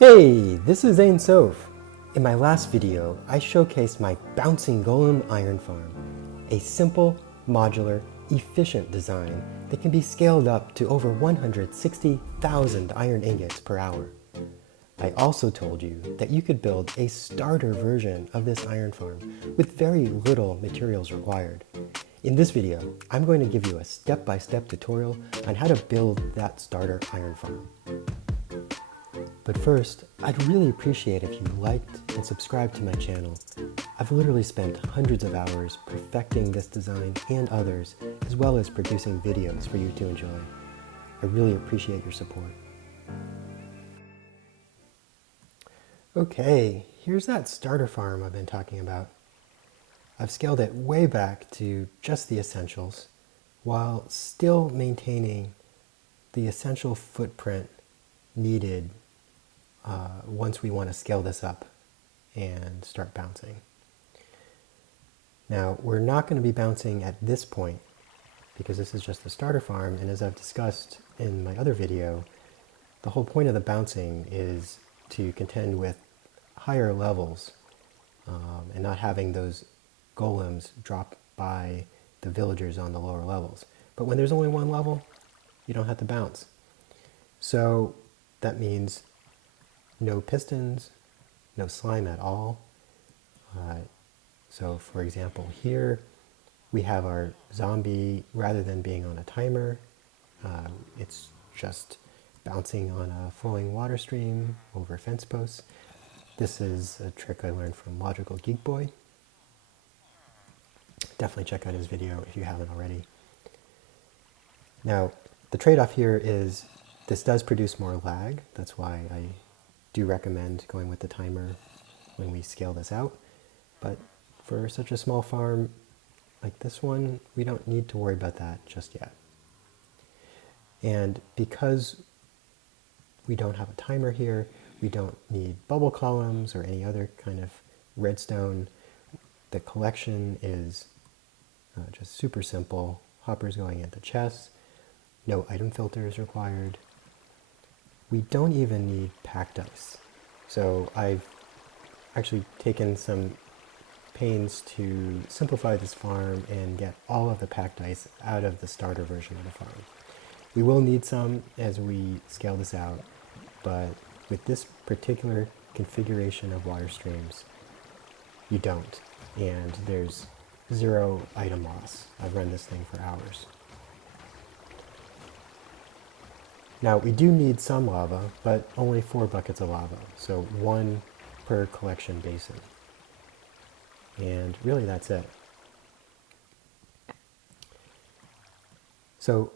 Hey, this is Ain Soph. In my last video, I showcased my Bouncing Golem Iron Farm, a simple, modular, efficient design that can be scaled up to over 160,000 iron ingots per hour. I also told you that you could build a starter version of this iron farm with very little materials required. In this video, I'm going to give you a step-by-step tutorial on how to build that starter iron farm. But first, I'd really appreciate if you liked and subscribed to my channel. I've literally spent hundreds of hours perfecting this design and others, as well as producing videos for you to enjoy. I really appreciate your support. Okay, here's that starter farm I've been talking about. I've scaled it way back to just the essentials, while still maintaining the essential footprint needed once we want to scale this up and start bouncing. Now, we're not going to be bouncing at this point because this is just a starter farm, and as I've discussed in my other video, the whole point of the bouncing is to contend with higher levels and not having those golems drop by the villagers on the lower levels. But when there's only one level, you don't have to bounce. So that means no pistons, no slime at all. So for example, here we have our zombie, rather than being on a timer, it's just bouncing on a flowing water stream over fence posts. This is a trick I learned from Logical Geek Boy. Definitely check out his video if you haven't already. Now, the trade-off here is this does produce more lag. That's why I do recommend going with the timer when we scale this out. But for such a small farm like this one, we don't need to worry about that just yet. And because we don't have a timer here, we don't need bubble columns or any other kind of redstone. The collection is just super simple. Hoppers going into chests, no item filters required. We don't even need packed ice. So I've actually taken some pains to simplify this farm and get all of the packed ice out of the starter version of the farm. We will need some as we scale this out, but with this particular configuration of water streams, you don't. And there's zero item loss. I've run this thing for hours. Now, we do need some lava, but only 4 buckets of lava, so 1 per collection basin. And really, that's it. So,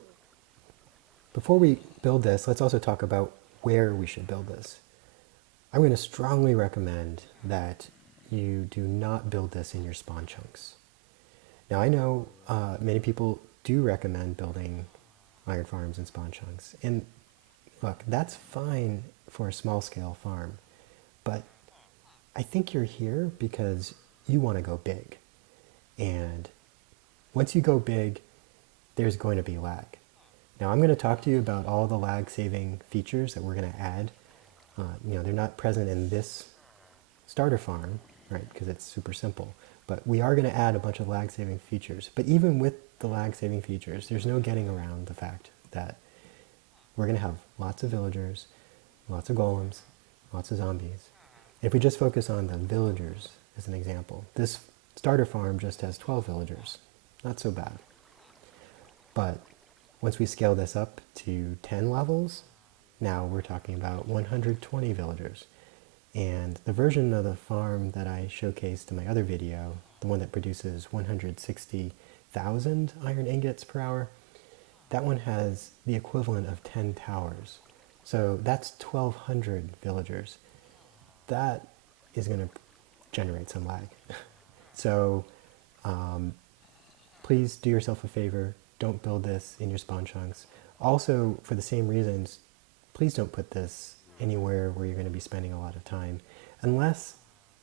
before we build this, let's also talk about where we should build this. I'm going to strongly recommend that you do not build this in your spawn chunks. Now, I know many people do recommend building iron farms in spawn chunks, and look, that's fine for a small scale farm, but I think you're here because you want to go big. And once you go big, there's going to be lag. Now, I'm going to talk to you about all the lag saving features that we're going to add. They're not present in this starter farm, right, because it's super simple. But we are going to add a bunch of lag saving features. But even with the lag saving features, there's no getting around the fact that we're going to have lots of villagers, lots of golems, lots of zombies. And if we just focus on the villagers as an example, this starter farm just has 12 villagers. Not so bad. But once we scale this up to 10 levels, now we're talking about 120 villagers. And the version of the farm that I showcased in my other video, the one that produces 160,000 iron ingots per hour, that one has the equivalent of 10 towers. So that's 1,200 villagers. That is going to generate some lag. So please do yourself a favor. Don't build this in your spawn chunks. Also, for the same reasons, please don't put this anywhere where you're going to be spending a lot of time, unless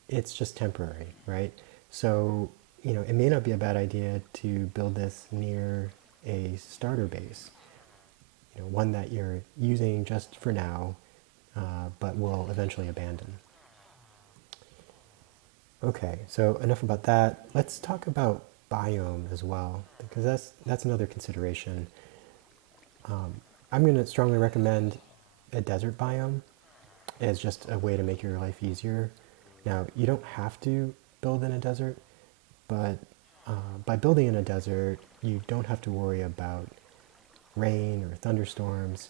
it's just temporary, right? So, it may not be a bad idea to build this near a starter base, one that you're using just for now, but will eventually abandon. Okay, so enough about that. Let's talk about biome as well, because that's another consideration. I'm going to strongly recommend a desert biome as just a way to make your life easier. Now, you don't have to build in a desert, but by building in a desert, you don't have to worry about rain or thunderstorms,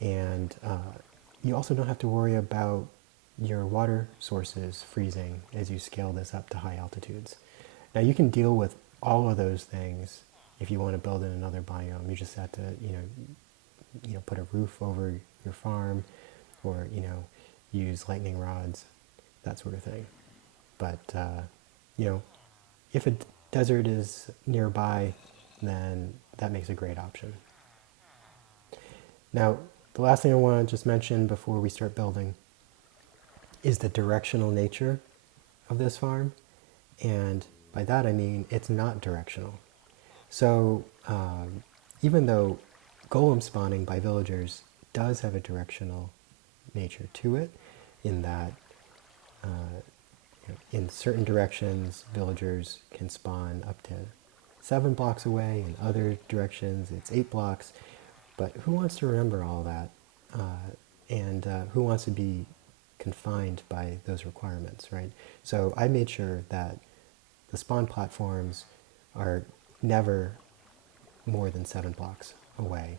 and you also don't have to worry about your water sources freezing as you scale this up to high altitudes. Now, you can deal with all of those things if you want to build in another biome. You just have to, put a roof over your farm, or use lightning rods, that sort of thing. But if a desert is nearby, then that makes a great option. Now, the last thing I want to just mention before we start building is the directional nature of this farm. And by that I mean it's not directional. So even though golem spawning by villagers does have a directional nature to it, in that in certain directions villagers can spawn up to 7 blocks away, in other directions it's 8 blocks, but who wants to remember all that? And who wants to be confined by those requirements, right? So I made sure that the spawn platforms are never more than 7 blocks away.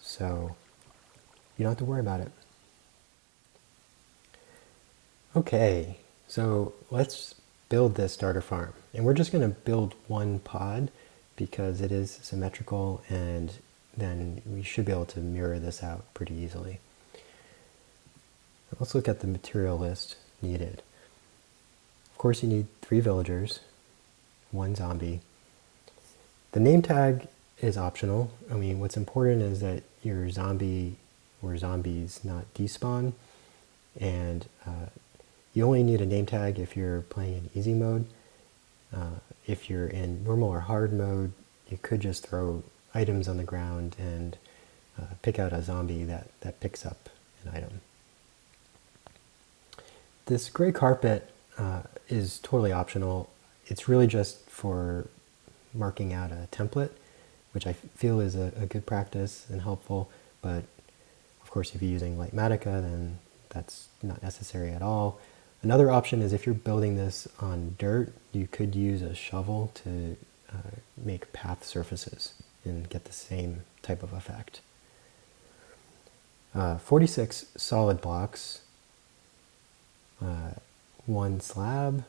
So you don't have to worry about it. Okay, so let's build this starter farm. And we're just going to build one pod because it is symmetrical, and then we should be able to mirror this out pretty easily. Let's look at the material list needed. Of course, you need 3 villagers, 1 zombie. The name tag is optional. I mean, what's important is that your zombie or zombies not despawn, and you only need a name tag if you're playing in easy mode. If you're in normal or hard mode, you could just throw items on the ground and pick out a zombie that picks up an item. This gray carpet is totally optional. It's really just for marking out a template, which I feel is a good practice and helpful, but of course if you're using Litematica, then that's not necessary at all. Another option is if you're building this on dirt, you could use a shovel to make path surfaces and get the same type of effect. 46 solid blocks, 1 slab,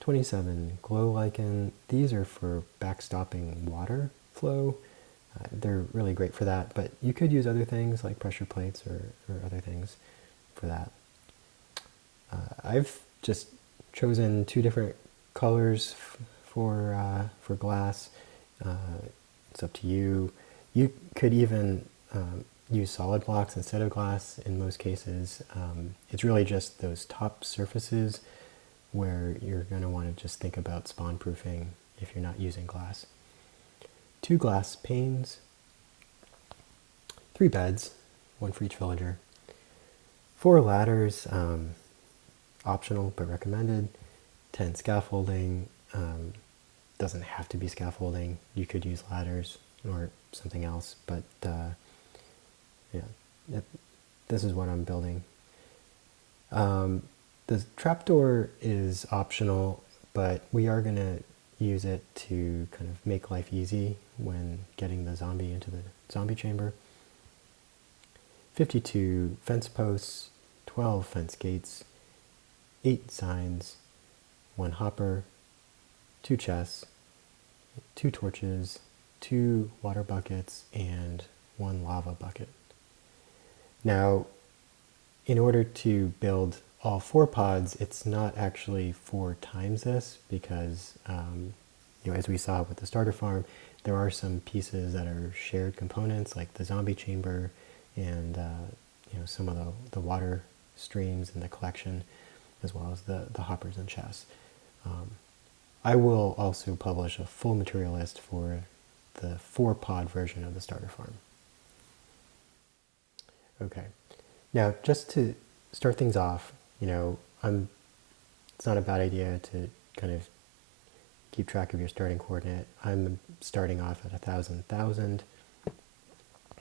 27 glow lichen. These are for backstopping water flow. They're really great for that, but you could use other things like pressure plates or other things for that. I've just chosen 2 different colors for glass. It's up to you. You could even use solid blocks instead of glass in most cases. It's really just those top surfaces where you're going to want to just think about spawn proofing if you're not using glass. 2 glass panes, 3 beds, 1 for each villager, 4 ladders, optional but recommended, 10 scaffolding. Doesn't have to be scaffolding. You could use ladders or something else, but this is what I'm building. The trapdoor is optional, but we are going to use it to kind of make life easy when getting the zombie into the zombie chamber. 52 fence posts, 12 fence gates, 8 signs, 1 hopper, 2 chests, 2 torches, 2 water buckets, and 1 lava bucket. Now, in order to build all 4 pods, it's not actually 4 times this because, as we saw with the starter farm, there are some pieces that are shared components, like the zombie chamber and some of the water streams in the collection, as well as the hoppers and chests. I will also publish a full material list for the 4 pod version of the starter farm. Okay. Now, just to start things off, it's not a bad idea to kind of keep track of your starting coordinate. I'm starting off at 1,000.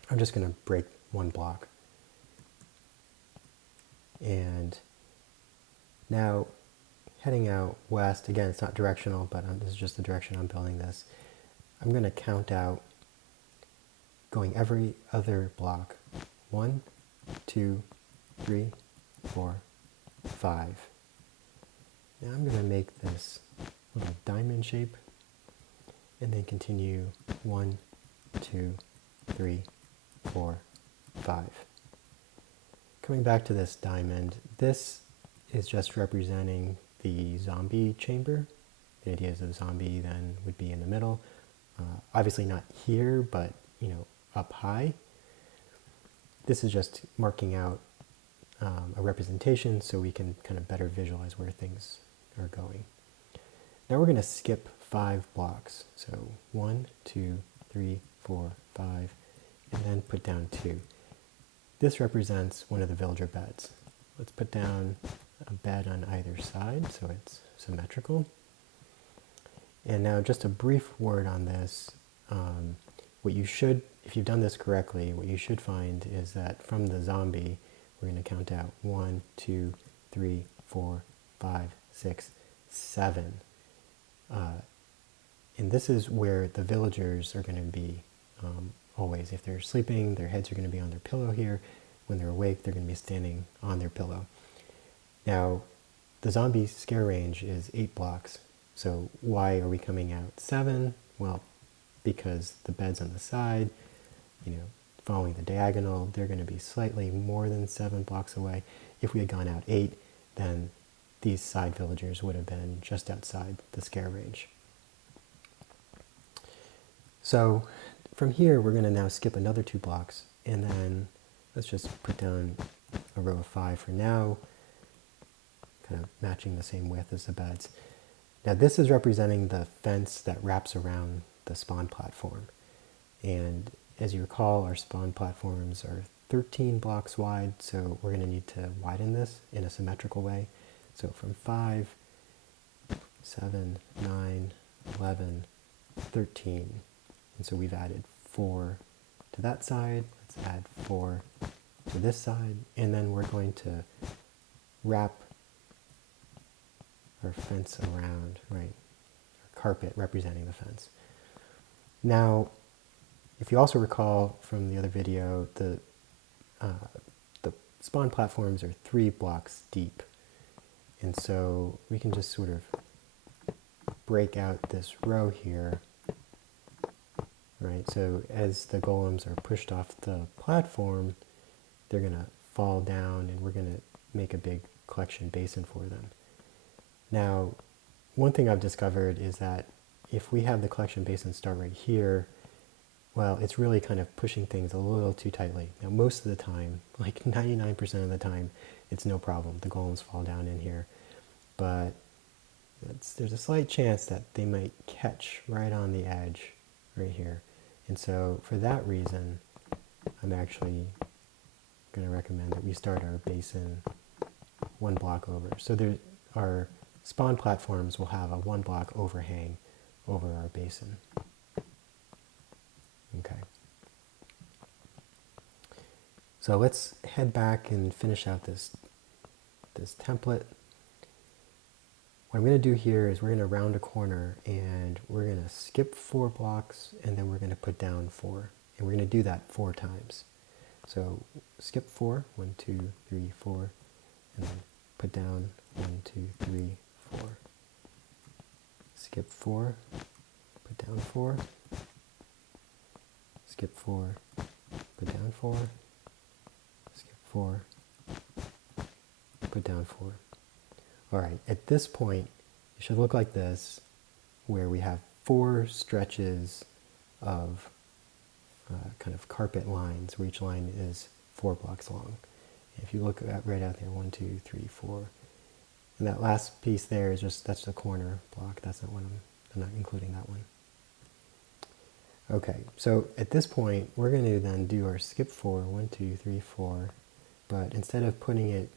I'm just going to break one block. And now heading out west, again, it's not directional, but this is just the direction I'm building this. I'm going to count out going every other block. 1, 2, 3, 4, 5. Now I'm going to make this little diamond shape and then continue 1, 2, 3, 4, 5. Coming back to this diamond, this is just representing the zombie chamber. The idea is that the zombie then would be in the middle. Obviously not here, but up high. This is just marking out a representation so we can kind of better visualize where things are going. Now we're going to skip 5 blocks. So 1, 2, 3, 4, 5, and then put down 2. This represents one of the villager beds. Let's put down a bed on either side so it's symmetrical. And now just a brief word on this. What you should, if you've done this correctly, what you should find is that from the zombie, we're going to count out 1, 2, 3, 4, 5, 6, 7. And this is where the villagers are going to be always. If they're sleeping, their heads are going to be on their pillow here. When they're awake, they're going to be standing on their pillow. Now, the zombie scare range is 8 blocks. So why are we coming out 7? Well, because the beds on the side, following the diagonal, they're going to be slightly more than 7 blocks away. If we had gone out 8, then these side villagers would have been just outside the scare range. So from here, we're going to now skip another 2 blocks, and then let's just put down a row of 5 for now, kind of matching the same width as the beds. Now this is representing the fence that wraps around the spawn platform. And as you recall, our spawn platforms are 13 blocks wide, so we're going to need to widen this in a symmetrical way. So from 5, 7, 9, 11, 13. And so we've added 4 to that side. Let's add 4 to this side. And then we're going to wrap our fence around, right? Our carpet representing the fence. Now, if you also recall from the other video, the spawn platforms are 3 blocks deep. And so we can just sort of break out this row here, right? So as the golems are pushed off the platform, they're going to fall down and we're going to make a big collection basin for them. Now, one thing I've discovered is that if we have the collection basin start right here, well, it's really kind of pushing things a little too tightly. Now, most of the time, like 99% of the time, it's no problem. The golems fall down in here. But there's a slight chance that they might catch right on the edge right here. And so for that reason, I'm actually going to recommend that we start our basin 1 block over. So our spawn platforms will have a 1 block overhang over our basin. Okay. So let's head back and finish out this template. What I'm going to do here is we're going to round a corner and we're going to skip 4 blocks and then we're going to put down 4. And we're going to do that 4 times. So skip 4, 1, 2, 3, 4, and then put down 1, 2, 3, 4. Skip 4, put down 4. Skip 4, put down 4. Skip 4, put down 4. All right, at this point, it should look like this, where we have 4 stretches of kind of carpet lines, where each line is 4 blocks long. If you look at right out there, 1, 2, 3, 4. And that last piece there is that's the corner block. That's not one I'm not including that one. Okay, so at this point, we're going to then do our skip 4, 1, 2, 3, 4, but instead of putting it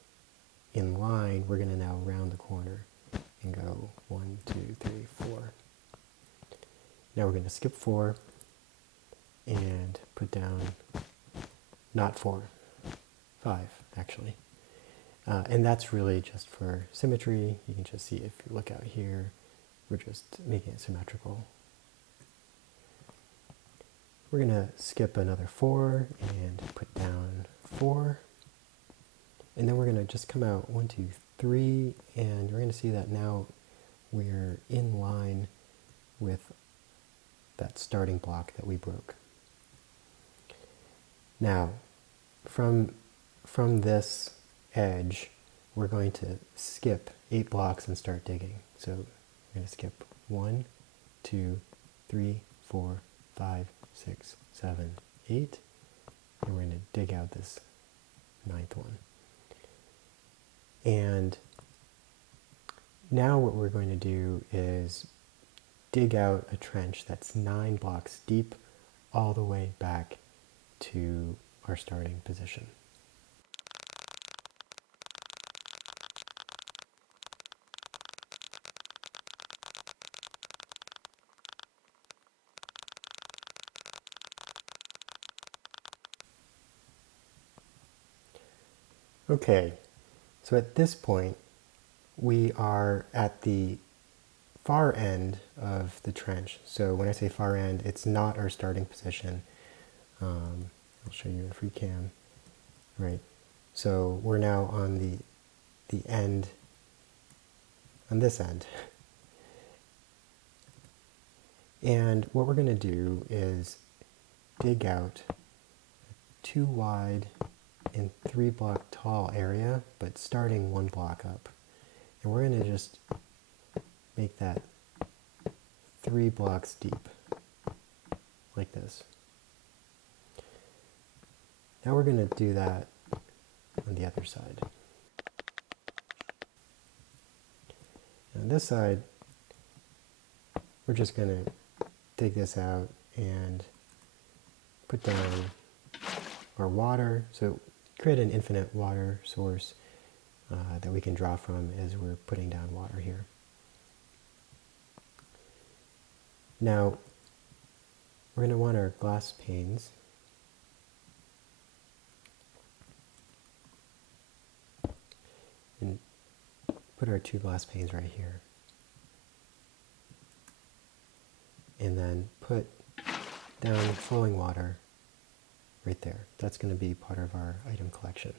in line, we're going to now round the corner and go 1, 2, 3, 4. Now we're going to skip 4 and put down not 4, 5 actually. And that's really just for symmetry. You can just see if you look out here, we're just making it symmetrical. We're going to skip another 4 and put down 4. And then we're going to just come out 1, 2, 3, and we're going to see that now we're in line with that starting block that we broke. Now, from this edge, we're going to skip 8 blocks and start digging. So we're going to skip 1, 2, 3, 4, 5, 6, 7, 8, and we're going to dig out this 9th one. And now what we're going to do is dig out a trench that's 9 blocks deep all the way back to our starting position. Okay, so at this point, we are at the far end of the trench. So when I say far end, it's not our starting position. I'll show you in free cam, right? So we're now on the end, on this end. And what we're going to do is dig out a 2 wide and 3 block tall area, but starting 1 block up. And we're going to just make that 3 blocks deep, like this. Now we're going to do that on the other side. On this side, we're just going to dig this out and put down our water. So create an infinite water source that we can draw from as we're putting down water here. Now, we're going to want our glass panes. And put our 2 glass panes right here. And then put down flowing water right there. That's going to be part of our item collection.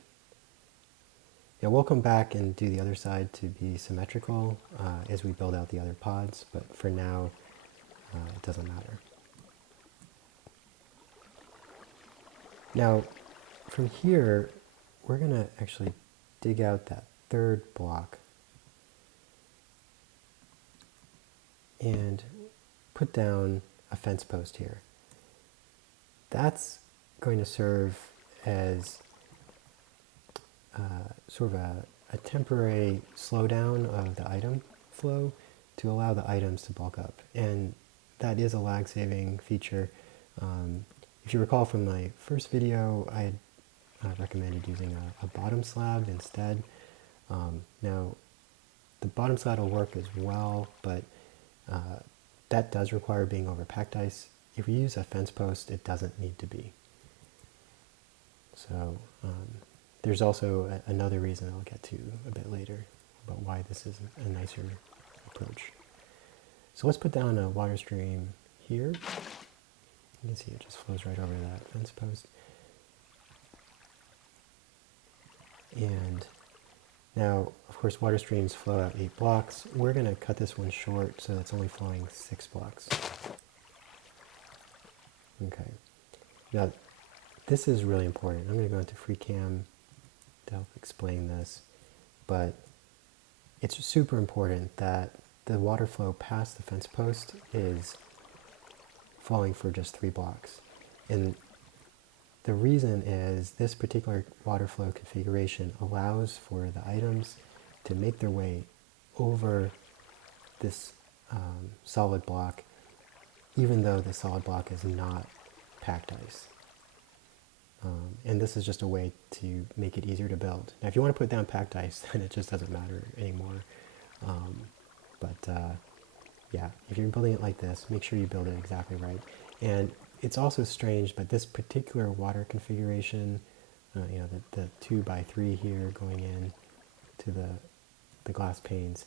Now we'll come back and do the other side to be symmetrical as we build out the other pods, but for now, it doesn't matter. Now, from here, we're going to actually dig out that 3rd block and put down a fence post here. That's going to serve as sort of a temporary slowdown of the item flow to allow the items to bulk up. And that is a lag saving feature. If you recall from my first video, I had recommended using a bottom slab instead. Now, the bottom slab will work as well, but that does require being over packed ice. If we use a fence post, it doesn't need to be. So there's also another reason I'll get to a bit later about why this is a nicer approach. So let's put down a water stream here. You can see it just flows right over that fence post. And now, of course, water streams flow out 8 blocks. We're going to cut this one short so it's only flowing 6 blocks. Okay. Now, this is really important. I'm going to go into free cam to help explain this, but it's super important that the water flow past the fence post is flowing for just 3 blocks. And the reason is this particular water flow configuration allows for the items to make their way over this solid block even though the solid block is not packed ice. And this is just a way to make it easier to build. Now, if you want to put down packed ice, then it just doesn't matter anymore. Yeah, if you're building it like this, make sure you build it exactly right. And it's also strange, but this particular water configuration, the 2x3 here going in to the glass panes,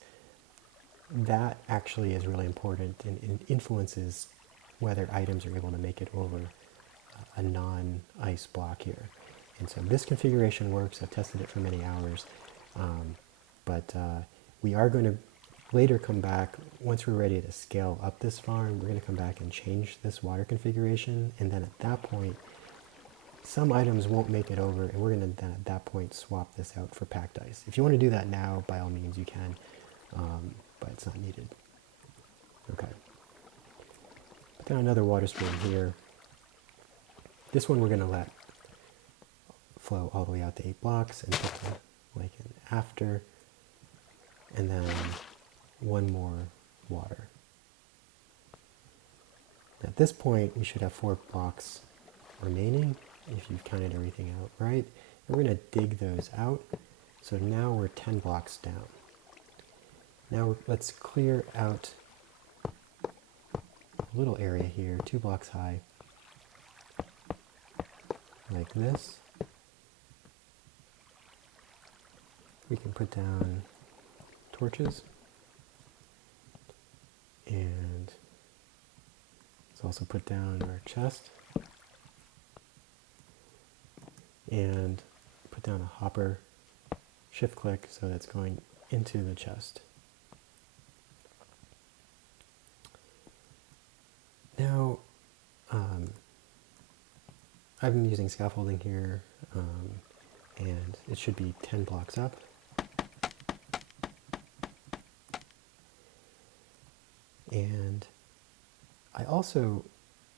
that actually is really important and influences whether items are able to make it over a non-ice block here. And so this configuration works. I've tested it for many hours. But we are going to later come back, once we're ready to scale up this farm, we're going to come back and change this water configuration. And then at that point, some items won't make it over, and we're going to then at that point swap this out for packed ice. If you want to do that now, by all means you can, but it's not needed. Okay. Put down another water stream here. This one we're going to let flow all the way out to 8 blocks and put like an after, and then one more water. At this point, we should have 4 blocks remaining, if you've counted everything out right. And we're going to dig those out. So now we're 10 blocks down. Now let's clear out a little area here, 2 blocks high, like this. We can put down torches, and let's also put down our chest, and put down a hopper, shift click, so that's going into the chest. Now, I've been using scaffolding here, and it should be 10 blocks up. And I also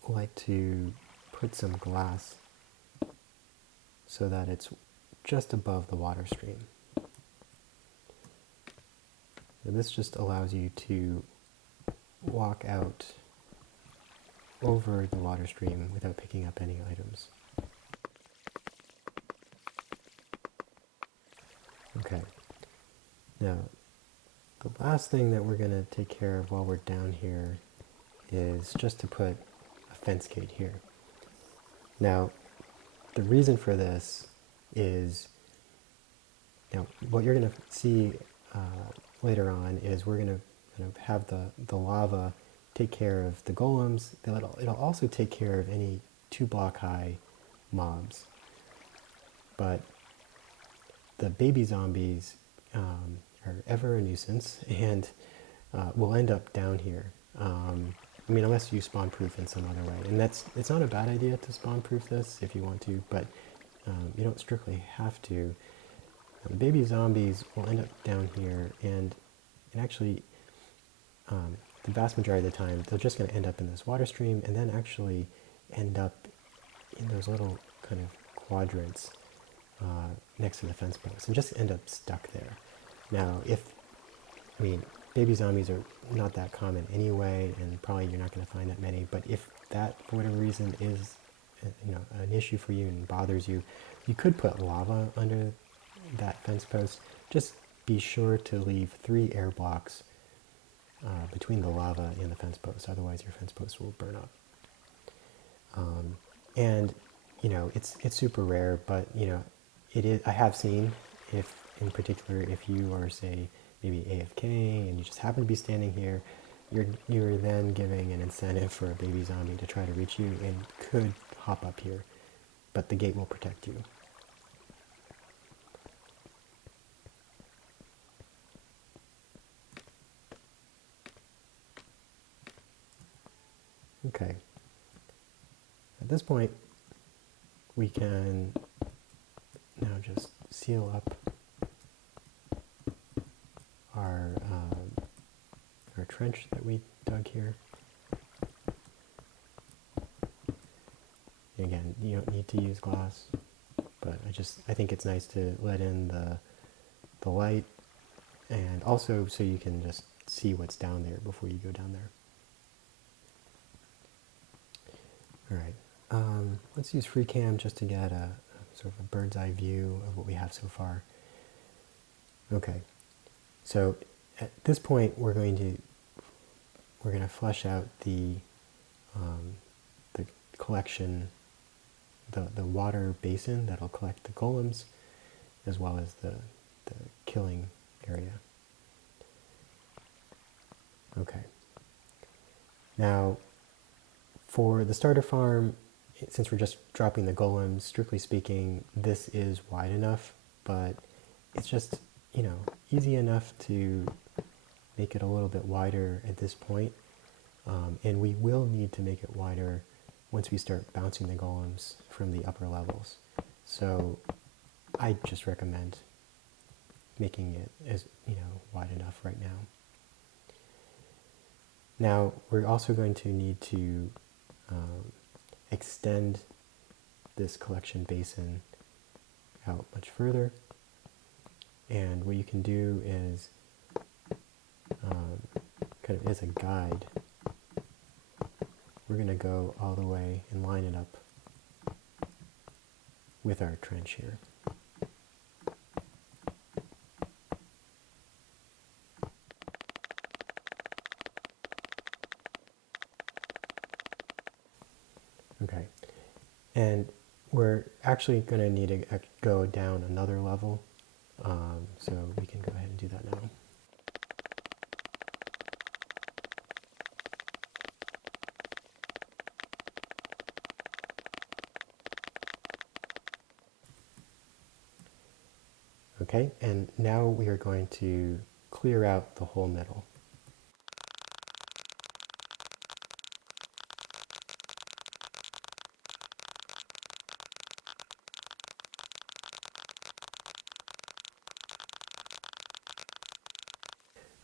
like to put some glass so that it's just above the water stream. And this just allows you to walk out over the water stream without picking up any items. Okay, now the last thing that we're going to take care of while we're down here is just to put a fence gate here. Now, the reason for this is, now what you're going to see later on is we're going to kind of have the lava take care of the golems. It'll also take care of any 2 block high mobs. But the baby zombies are ever a nuisance, and will end up down here. I mean, unless you spawn proof in some other way. And it's not a bad idea to spawn proof this if you want to, but you don't strictly have to. The baby zombies will end up down here, and actually, the vast majority of the time, they're just going to end up in this water stream, and then actually end up in those little kind of quadrants next to the fence posts, and just end up stuck there. Now, baby zombies are not that common anyway, and probably you're not going to find that many, but if that, for whatever reason, is an issue for you and bothers you, you could put lava under that fence post. Just be sure to leave 3 air blocks between the lava and the fence post, otherwise your fence post will burn up. And it's super rare, but it is. I have seen, if in particular, if you are, say, maybe AFK and you just happen to be standing here, you're then giving an incentive for a baby zombie to try to reach you and could hop up here, but the gate will protect you. Okay. At this point, we can now just seal up our trench that we dug here. Again, you don't need to use glass, but I think it's nice to let in the light, and also so you can just see what's down there before you go down there. All right, let's use FreeCam just to get a sort of a bird's eye view of what we have so far. Okay, so at this point we're going to flesh out the collection, the water basin that'll collect the golems, as well as the killing area. Okay. Now, for the starter farm, since we're just dropping the golems, strictly speaking, this is wide enough, but it's just, easy enough to make it a little bit wider at this point. And we will need to make it wider once we start bouncing the golems from the upper levels. So I just recommend making it as, wide enough right now. Now, we're also going to need to extend this collection basin out much further. And what you can do is, kind of as a guide, we're going to go all the way and line it up with our trench here. Okay, and we're actually going to need to go down another level, so we can go ahead and do that now. Okay, and now we are going to clear out the whole middle.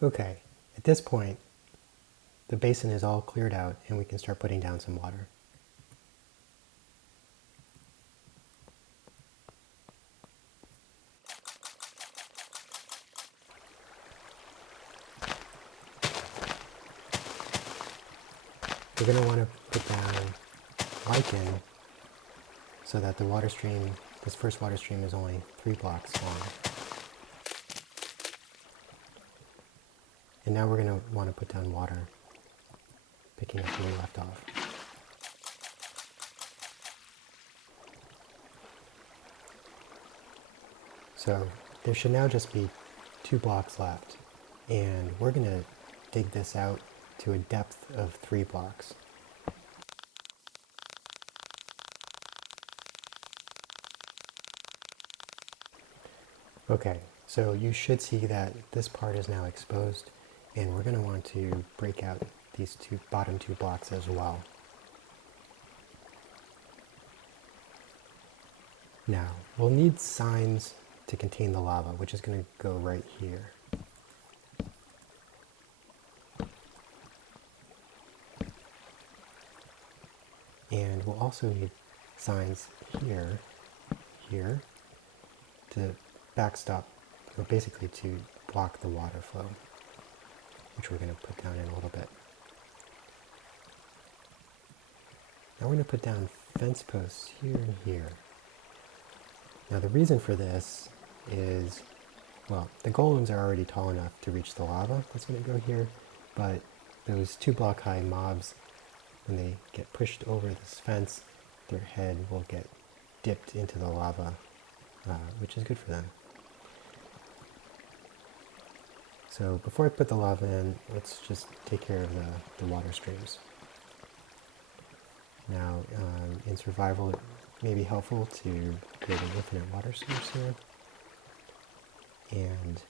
Okay, at this point, the basin is all cleared out and we can start putting down some water. We're going to want to put down lichen so that the water stream, this first water stream, is only 3 blocks long. And now we're going to want to put down water, picking up where we left off. So there should now just be 2 blocks left, and we're going to dig this out to a depth of 3 blocks. Okay, so you should see that this part is now exposed, and we're going to want to break out these bottom 2 blocks as well. Now, we'll need signs to contain the lava, which is going to go right here. And we'll also need signs here, to backstop, or basically to block the water flow, which we're going to put down in a little bit. Now we're going to put down fence posts here and here. Now the reason for this is, well, the golems are already tall enough to reach the lava that's going to go here, but those 2 block high mobs, when they get pushed over this fence, their head will get dipped into the lava, which is good for them. So before I put the lava in, let's just take care of the water streams. Now, in survival, it may be helpful to create an infinite water source here. And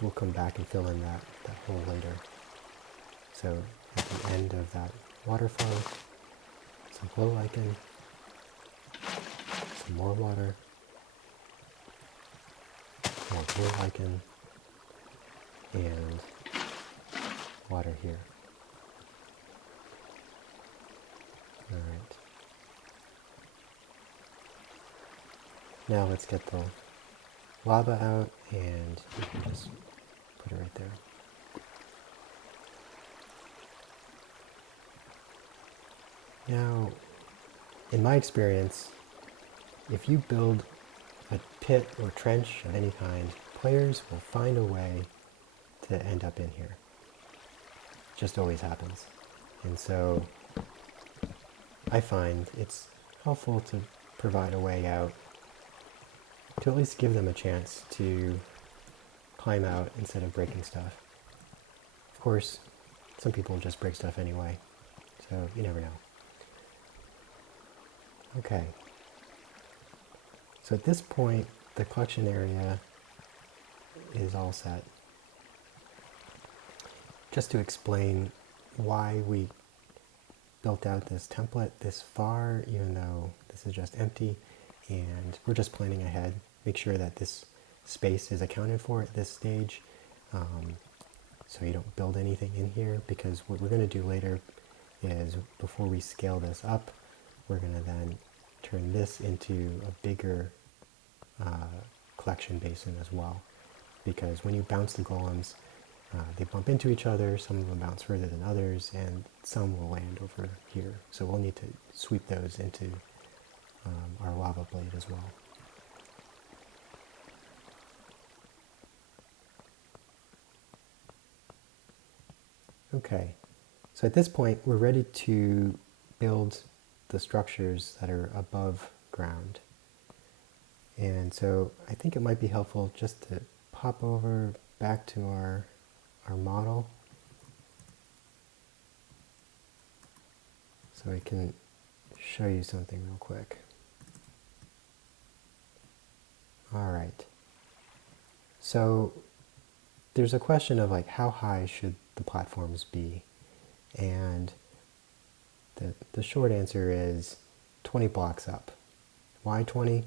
we'll come back and fill in that hole later. So at the end of that water flow, some glow lichen, some more water, more glow lichen, and water here. Alright. Now let's get the lava out, and we can just put it right there. Now, in my experience, if you build a pit or trench of any kind, players will find a way to end up in here. It just always happens. And so I find it's helpful to provide a way out, to at least give them a chance to climb out instead of breaking stuff. Of course, some people just break stuff anyway, so you never know. Okay. So at this point, the collection area is all set. Just to explain why we built out this template this far, even though this is just empty, and we're just planning ahead, make sure that this space is accounted for at this stage, so you don't build anything in here, because what we're going to do later is, before we scale this up, we're going to then turn this into a bigger collection basin as well, because when you bounce the golems, they bump into each other, some of them bounce further than others, and some will land over here. So we'll need to sweep those into our lava blade as well. Okay, so at this point we're ready to build the structures that are above ground. And so I think it might be helpful just to pop over back to our model so I can show you something real quick. All right. So there's a question of like, how high should the platforms be? And the short answer is 20 blocks up. Why 20?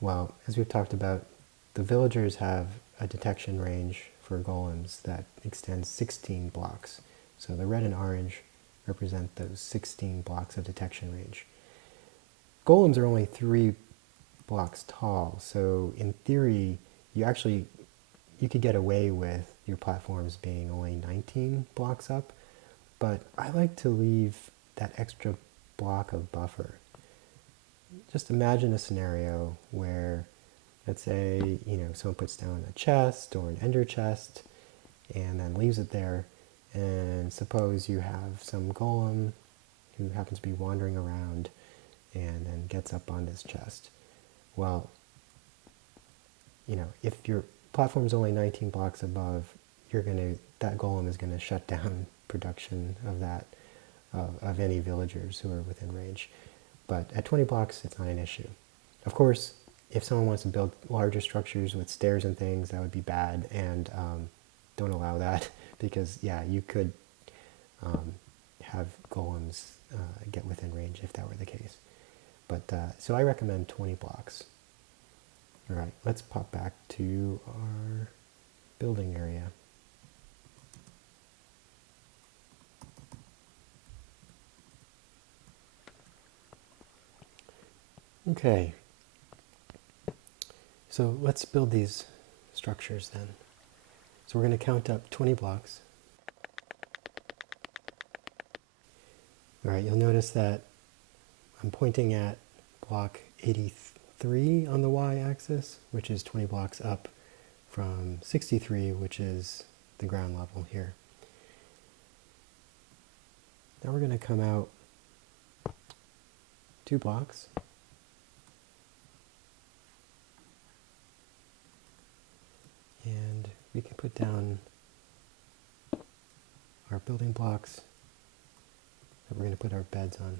Well, as we've talked about, the villagers have a detection range for golems that extends 16 blocks. So the red and orange represent those 16 blocks of detection range. Golems are only 3 blocks tall, so in theory, you could get away with your platforms being only 19 blocks up, but I like to leave that extra block of buffer. Just imagine a scenario where, let's say, someone puts down a chest or an ender chest and then leaves it there, and suppose you have some golem who happens to be wandering around and then gets up on this chest. Well, if your platform's only 19 blocks above, that golem is gonna shut down production of that of any villagers who are within range. But at 20 blocks, it's not an issue. Of course, if someone wants to build larger structures with stairs and things, that would be bad, and don't allow that, because you could have golems get within range if that were the case. But so I recommend 20 blocks. All right, let's pop back to our building area. Okay, so let's build these structures then. So we're going to count up 20 blocks. All right, you'll notice that I'm pointing at block 83 on the y-axis, which is 20 blocks up from 63, which is the ground level here. Now we're going to come out 2 blocks. And we can put down our building blocks that we're going to put our beds on.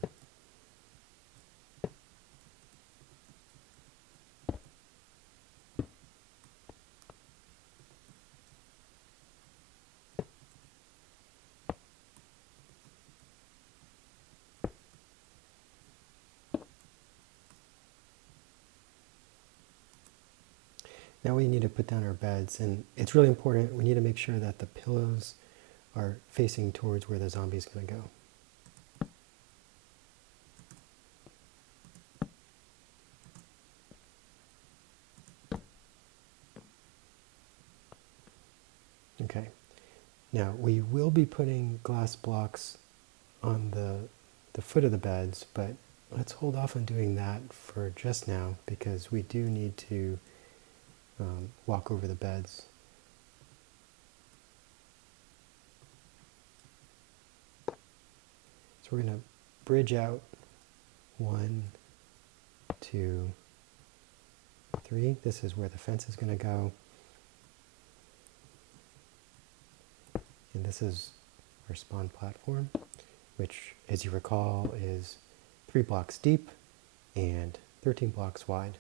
Now we need to put down our beds, and it's really important, we need to make sure that the pillows are facing towards where the zombie's going to go. Okay, now we will be putting glass blocks on the the foot of the beds, but let's hold off on doing that for just now because we do need to walk over the beds. So we're going to bridge out 1, 2, 3. This is where the fence is going to go. And this is our spawn platform, which, as you recall, is 3 blocks deep and 13 blocks wide.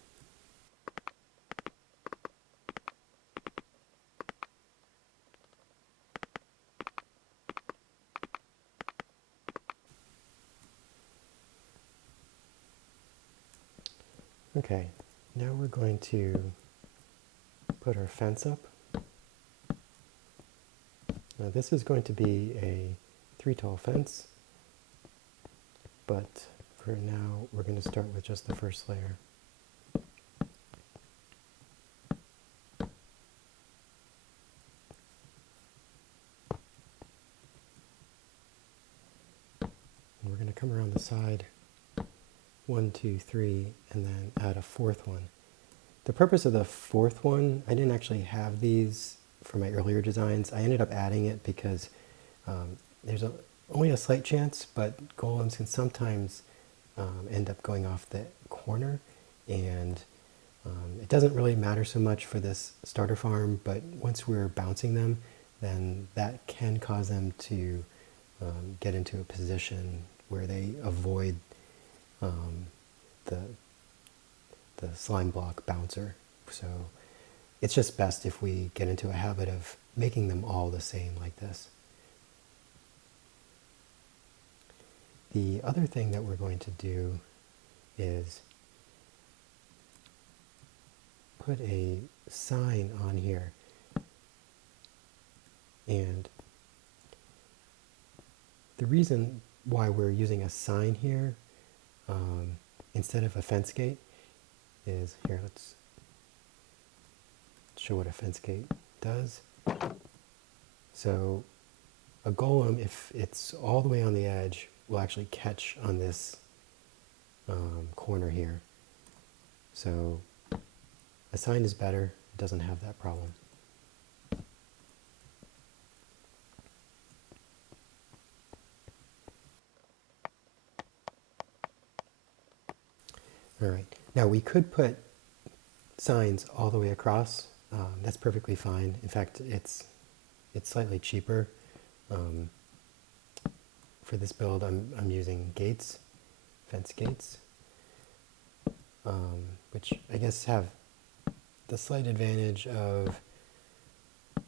Okay, now we're going to put our fence up. Now this is going to be a 3 tall fence, but for now we're going to start with just the first layer. And we're going to come around the side, 1, 2, 3, and then add a 4th one. The purpose of the 4th one, I didn't actually have these for my earlier designs. I ended up adding it because there's only a slight chance, but golems can sometimes end up going off the corner, and it doesn't really matter so much for this starter farm, but once we're bouncing them, then that can cause them to get into a position where they avoid the slime block bouncer. So it's just best if we get into a habit of making them all the same like this. The other thing that we're going to do is put a sign on here. And the reason why we're using a sign here instead of a fence gate is, here, let's show what a fence gate does. So a golem, if it's all the way on the edge, will actually catch on this corner here. So a sign is better, it doesn't have that problem. All right, now we could put signs all the way across. That's perfectly fine. In fact, it's slightly cheaper. For this build, I'm using gates, fence gates, which I guess have the slight advantage of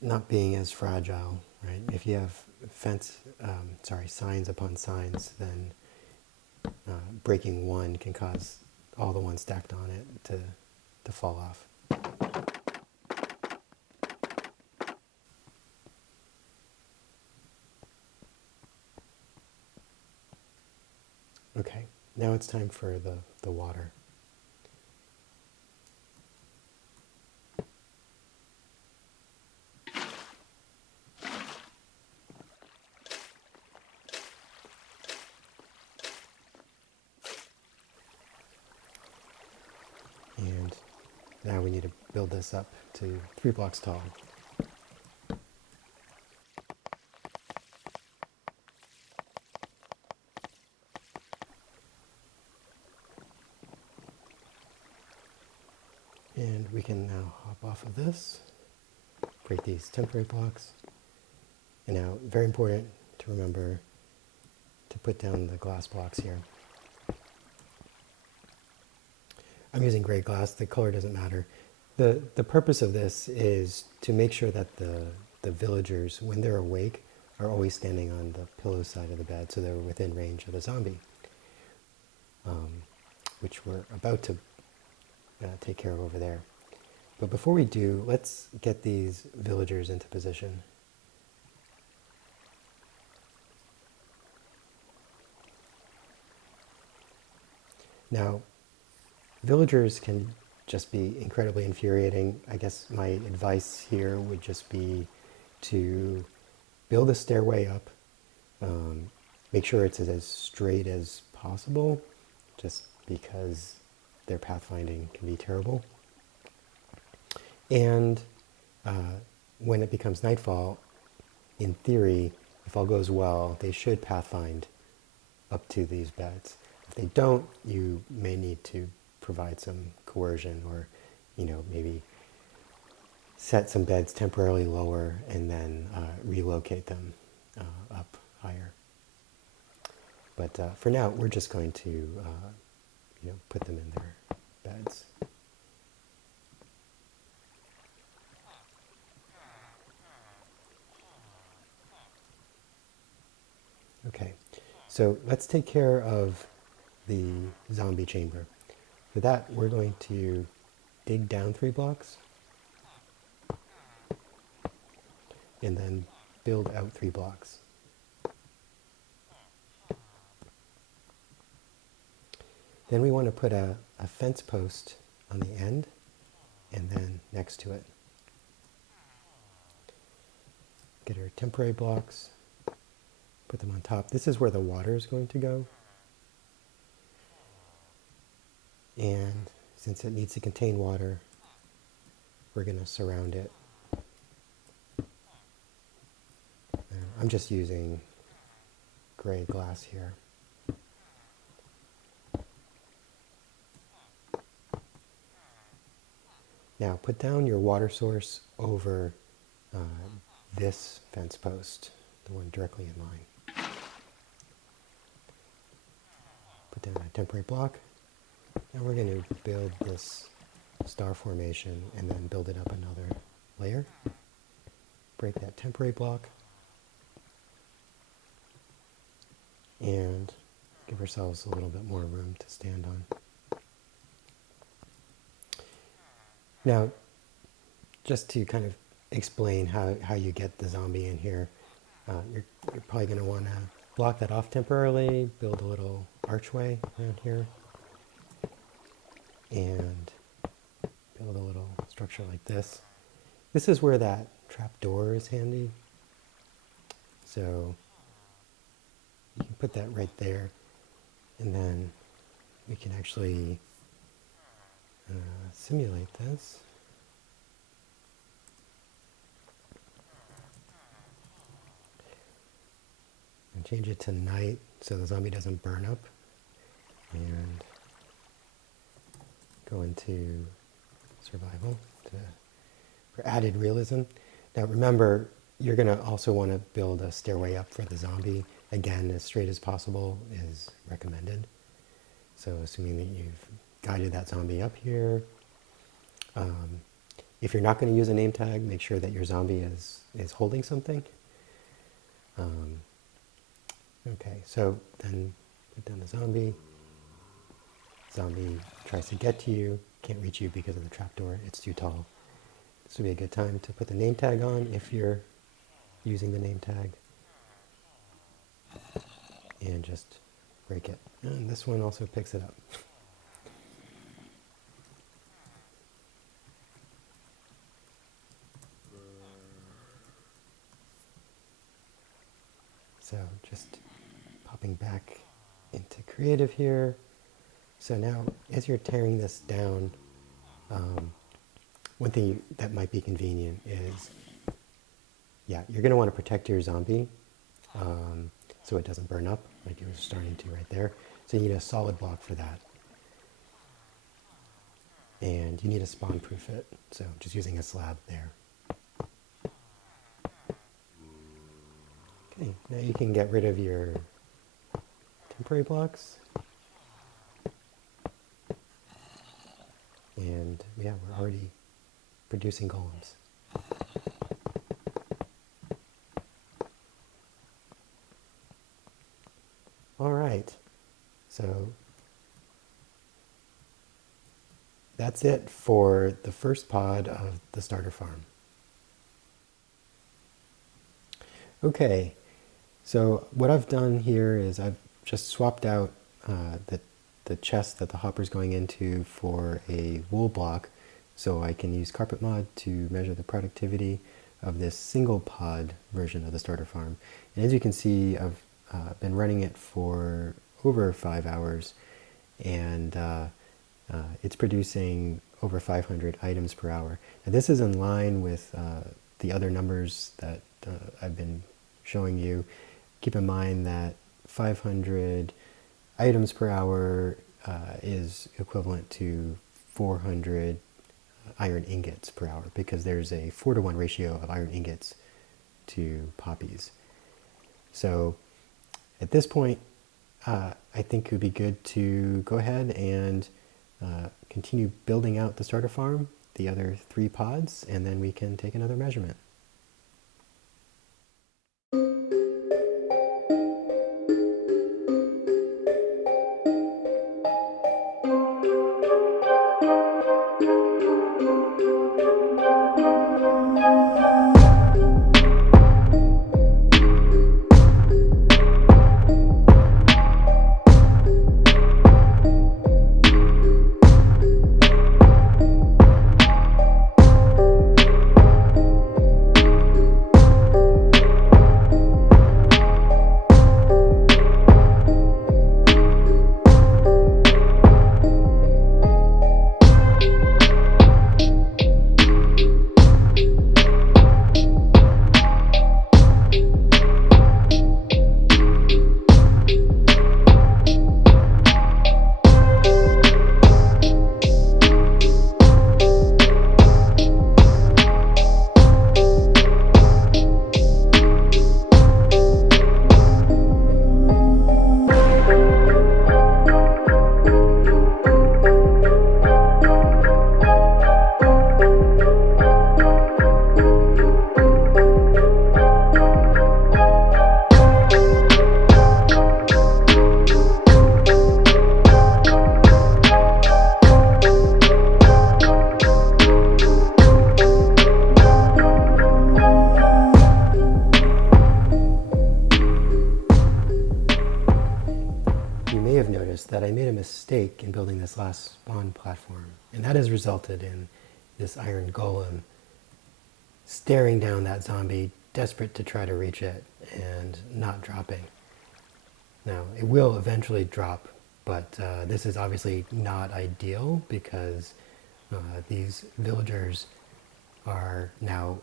not being as fragile, right? If you have signs upon signs, then breaking one can cause all the ones stacked on it to fall off. Okay, now it's time for the water. And now we need to build this up to 3 blocks tall. And we can now hop off of this, break these temporary blocks. And now, very important to remember to put down the glass blocks here. I'm using gray glass, the color doesn't matter. The purpose of this is to make sure that the villagers, when they're awake, are always standing on the pillow side of the bed so they're within range of the zombie, which we're about to take care of over there. But before we do, let's get these villagers into position. Now, villagers can just be incredibly infuriating. I guess my advice here would just be to build a stairway up Make sure it's as straight as possible, just because their pathfinding can be terrible. And when it becomes nightfall, in theory, if all goes well, they should pathfind up to these beds. If they don't, you may need to provide some coercion, or, maybe set some beds temporarily lower and then relocate them up higher. But for now, we're just going to put them in their beds. Okay, so let's take care of the zombie chamber. For that, we're going to dig down 3 blocks and then build out 3 blocks. Then we want to put a fence post on the end and then next to it. Get our temporary blocks, put them on top. This is where the water is going to go. And since it needs to contain water, we're going to surround it. I'm just using gray glass here. Now put down your water source over this fence post, the one directly in line. Put down a temporary block. Now we're going to build this star formation and then build it up another layer. Break that temporary block. And give ourselves a little bit more room to stand on. Now, just to kind of explain how you get the zombie in here, you're probably going to want to block that off temporarily, build a little archway around here, and build a little structure like this. This is where that trap door is handy. So you can put that right there, and then we can actually simulate this. And change it to night so the zombie doesn't burn up. And go into survival for added realism. Now remember, you're going to also want to build a stairway up for the zombie. Again, as straight as possible is recommended. So assuming that you've guided that zombie up here. If you're not going to use a name tag, make sure that your zombie is holding something. Okay, so then put down the zombie. Zombie tries to get to you, can't reach you because of the trapdoor, it's too tall. This would be a good time to put the name tag on if you're using the name tag. And just break it. And this one also picks it up. So just popping back into creative here. So now as you're tearing this down, one thing that might be convenient is, you're going to want to protect your zombie so it doesn't burn up like it was starting to right there. So you need a solid block for that. And you need to spawn proof it. So just using a slab there. Okay, now you can get rid of your temporary blocks. And we're already producing golems. All right, so that's it for the first pod of the starter farm. Okay, so what I've done here is I've just swapped out the chest that the hopper's going into for a wool block, so I can use carpet mod to measure the productivity of this single pod version of the starter farm. And as you can see, I've been running it for over 5 hours, and it's producing over 500 items per hour. Now, this is in line with the other numbers that I've been showing you. Keep in mind that 500 items per hour is equivalent to 400 iron ingots per hour, because there's a 4-to-1 ratio of iron ingots to poppies. So at this point, I think it would be good to go ahead and continue building out the starter farm, the other 3 pods, and then we can take another measurement. That I made a mistake in building this last spawn platform, and that has resulted in this iron golem staring down that zombie, desperate to try to reach it and not dropping. Now, it will eventually drop, but this is obviously not ideal, because these villagers are now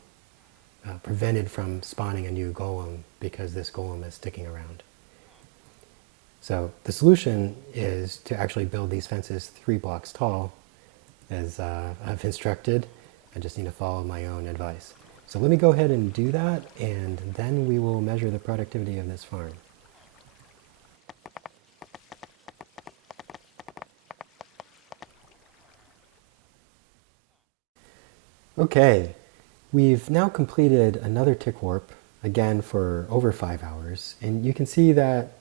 prevented from spawning a new golem because this golem is sticking around. So the solution is to actually build these fences 3 blocks tall, as I've instructed. I just need to follow my own advice. So let me go ahead and do that, and then we will measure the productivity of this farm. Okay, we've now completed another tick warp, again for over 5 hours, and you can see that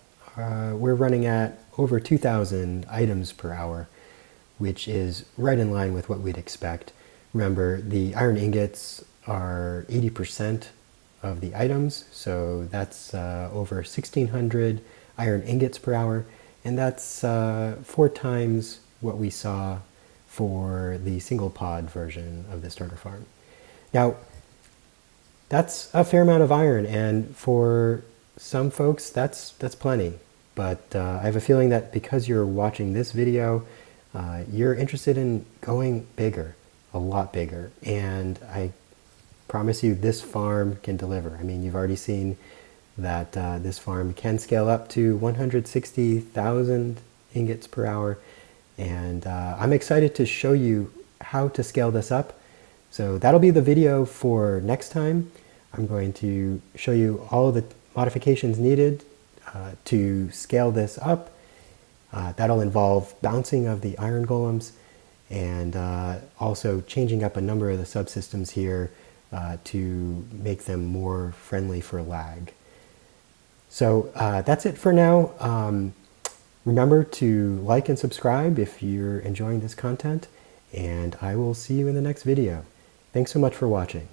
we're running at over 2,000 items per hour, which is right in line with what we'd expect. Remember, the iron ingots are 80% of the items, so that's over 1,600 iron ingots per hour, and that's 4 times what we saw for the single pod version of the starter farm. Now, that's a fair amount of iron, and for some folks, that's plenty. But I have a feeling that because you're watching this video, you're interested in going bigger, a lot bigger. And I promise you this farm can deliver. I mean, you've already seen that this farm can scale up to 160,000 ingots per hour. And I'm excited to show you how to scale this up. So that'll be the video for next time. I'm going to show you all the modifications needed to scale this up. That'll involve bouncing of the iron golems, and also changing up a number of the subsystems here to make them more friendly for lag. So that's it for now. Remember to like and subscribe if you're enjoying this content, and I will see you in the next video. Thanks so much for watching.